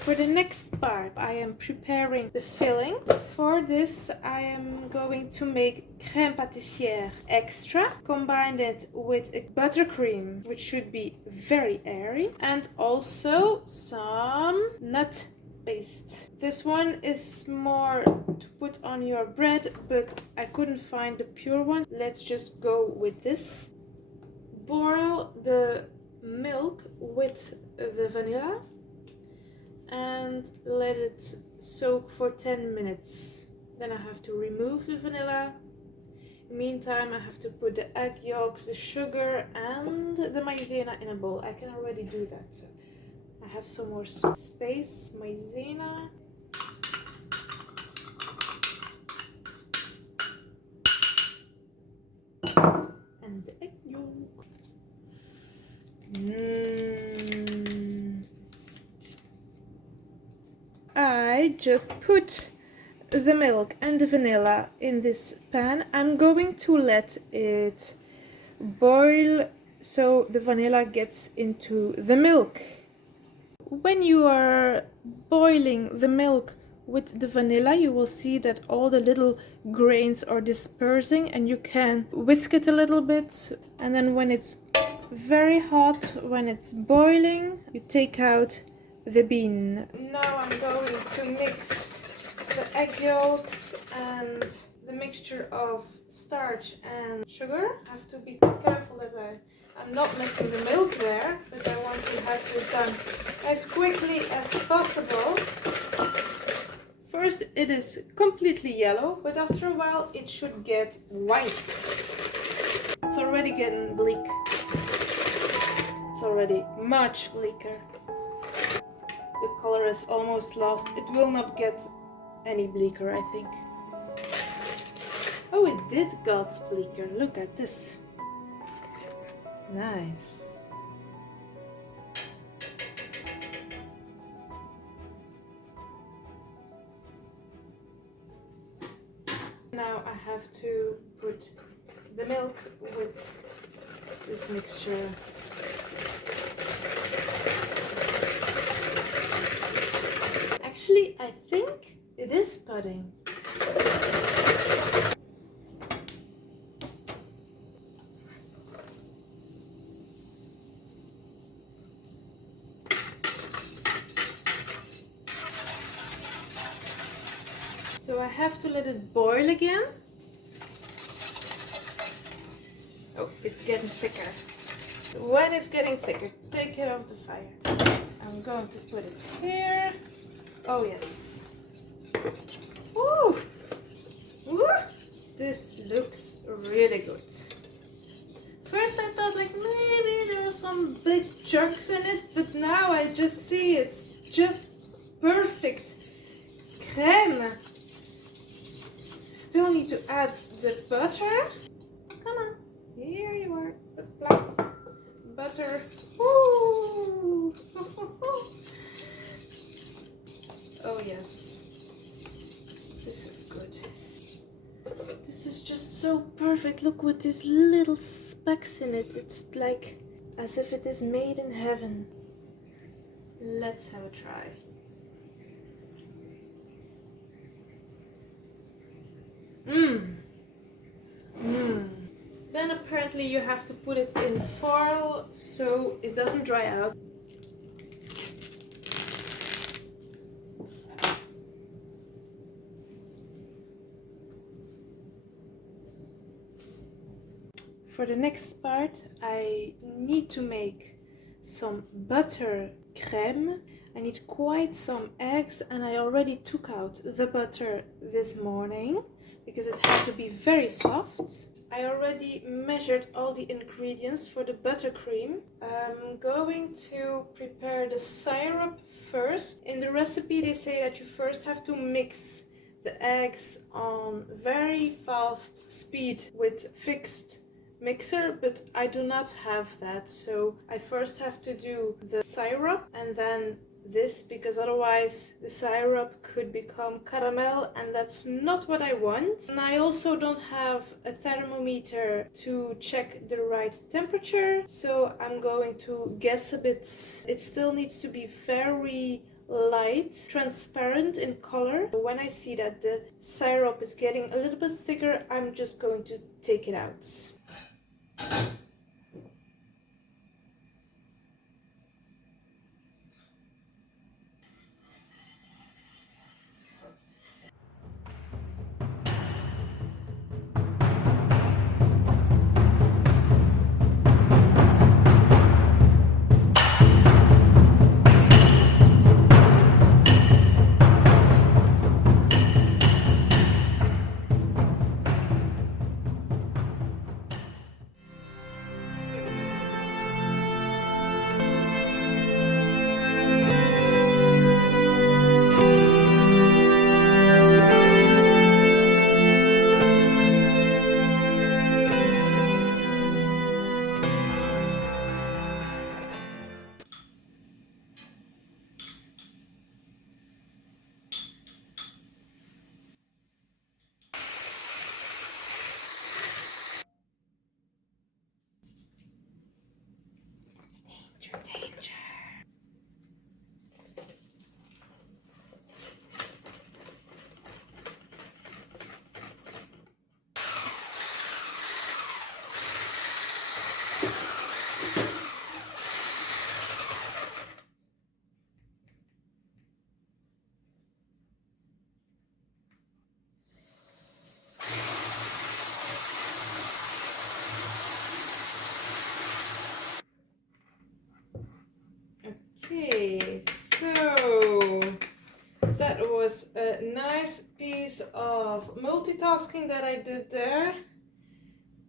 For the next part, I am preparing the filling. For this, I am going to make crème pâtissière extra, combine it with a buttercream, which should be very airy, and also some nut paste. This one is more to put on your bread, but I couldn't find the pure one. Let's just go with this. Boil the milk with the vanilla and let it soak for 10 minutes. Then I have to remove the vanilla. In the meantime, I have to put the egg yolks, the sugar and the maizena in a bowl. I can already do that. So I have some more space. Maizena. And the egg yolk. I just put the milk and the vanilla in this pan. I'm going to let it boil so the vanilla gets into the milk. When you are boiling the milk with the vanilla, you will see that all the little grains are dispersing and you can whisk it a little bit. And then when it's very hot, when it's boiling, you take out the bean. Now I'm going to mix the egg yolks and the mixture of starch and sugar. I have to be careful that I'm not missing the milk there, but I want to have this done as quickly as possible. First it is completely yellow, but after a while it should get white. It's already getting bleak. It's already much bleaker. The color is almost lost. It will not get any bleaker, I think. Oh, it did got bleaker. Look at this. Nice. Now I have to put the milk with this mixture. Actually, I think it is pudding. So I have to let it boil again. Oh, it's getting thicker. When it's getting thicker, take it off the fire. I'm going to put it here. Oh yes. Woo! Woo! This looks really good. First I thought like maybe there are some big chunks in it, but now I just see it's just perfect crème. Still need to add the butter. Come on, here you are. Black butter. Woo! Oh yes, this is good. This is just so perfect. Look with these little specks in it. It's like as if it is made in heaven. Let's have a try. Then apparently you have to put it in foil so it doesn't dry out. For the next part, I need to make some butter crème. I need quite some eggs, and I already took out the butter this morning because it had to be very soft. I already measured all the ingredients for the buttercream. I'm going to prepare the syrup first. In the recipe they say that you first have to mix the eggs on very fast speed with fixed mixer, but I do not have that, so I first have to do the syrup and then this, because otherwise the syrup could become caramel and that's not what I want. And I also don't have a thermometer to check the right temperature, so I'm going to guess a bit. It still needs to be very light, transparent in color. When I see that the syrup is getting a little bit thicker, I'm just going to take it out. Danger. Okay, so that was a nice piece of multitasking that I did there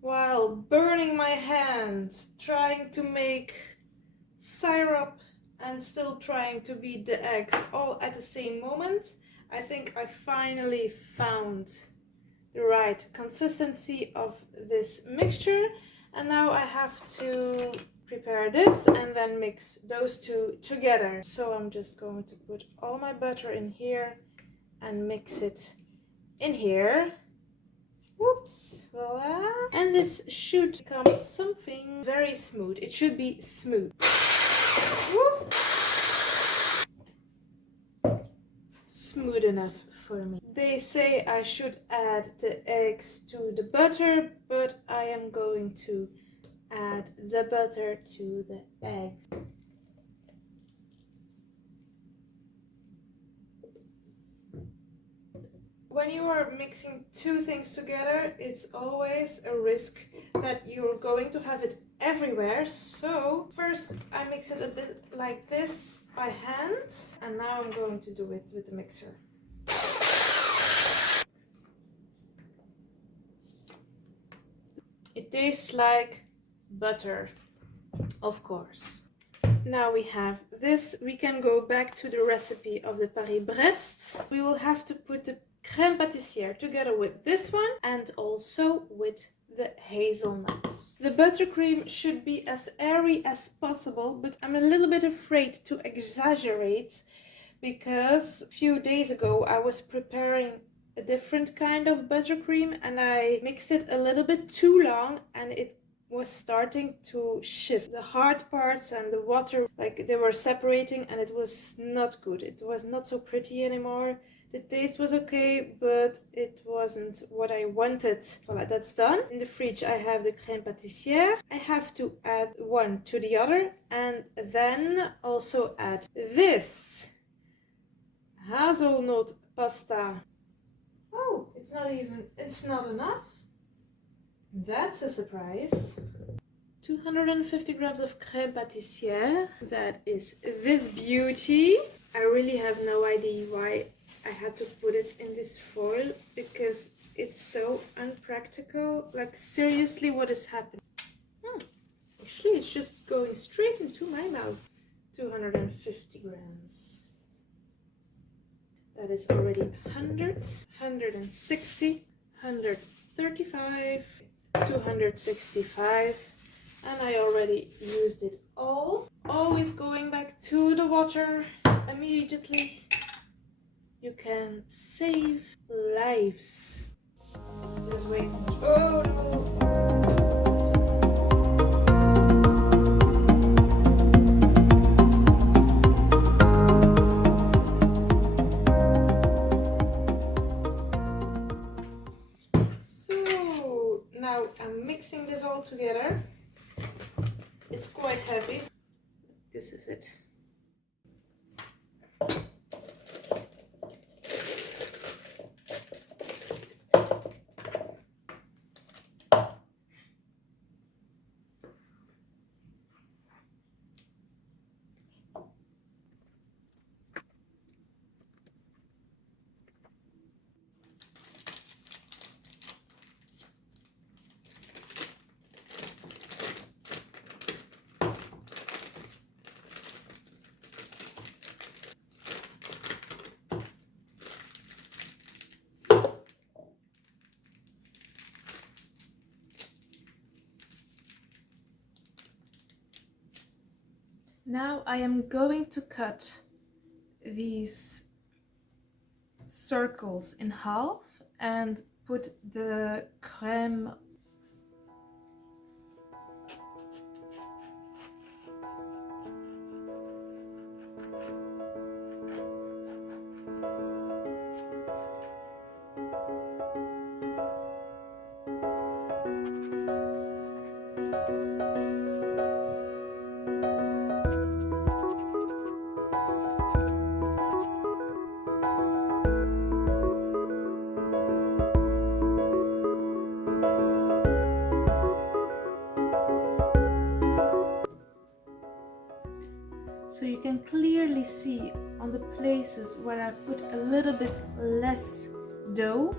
while burning my hand, trying to make syrup and still trying to beat the eggs all at the same moment. I think I finally found the right consistency of this mixture, and now I have to prepare this and then mix those two together. So I'm just going to put all my butter in here and mix it in here. Whoops, voila. And this should become something very smooth. It should be smooth. Whoop. Smooth enough for me. They say I should add the eggs to the butter, but I am going to add the butter to the eggs. When you are mixing two things together, it's always a risk that you're going to have it everywhere. So first I mix it a bit like this by hand, and now I'm going to do it with the mixer. It tastes like butter, of course. Now we have this. We can go back to the recipe of the Paris-Brest. We will have to put the crème pâtissière together with this one and also with the hazelnuts. The buttercream should be as airy as possible, but I'm a little bit afraid to exaggerate because a few days ago I was preparing a different kind of buttercream and I mixed it a little bit too long and it was starting to shift. The hard parts and the water, like they were separating, and it was not good. It was not so pretty anymore. The taste was okay, but it wasn't what I wanted. Voilà, that's done. In the fridge I have the crème pâtissière. I have to add one to the other and then also add this hazelnut pasta. Oh, it's not enough. That's a surprise. 250 grams of crème pâtissière. That is this beauty. I really have no idea why I had to put it in this foil because it's so unpractical. Like seriously, what is happening? Actually, it's just going straight into my mouth. 250 grams. That is already 100, 160, 135, 265, and I already used it all. Always going back to the water immediately. You can save lives. Just wait. Oh no! Now I am going to cut these circles in half and put the crème so you can clearly see on the places where I put a little bit less dough.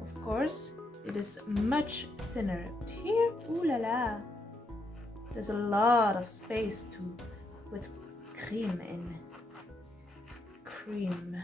Of course, it is much thinner. Here, ooh la la, there's a lot of space to put cream in. Cream.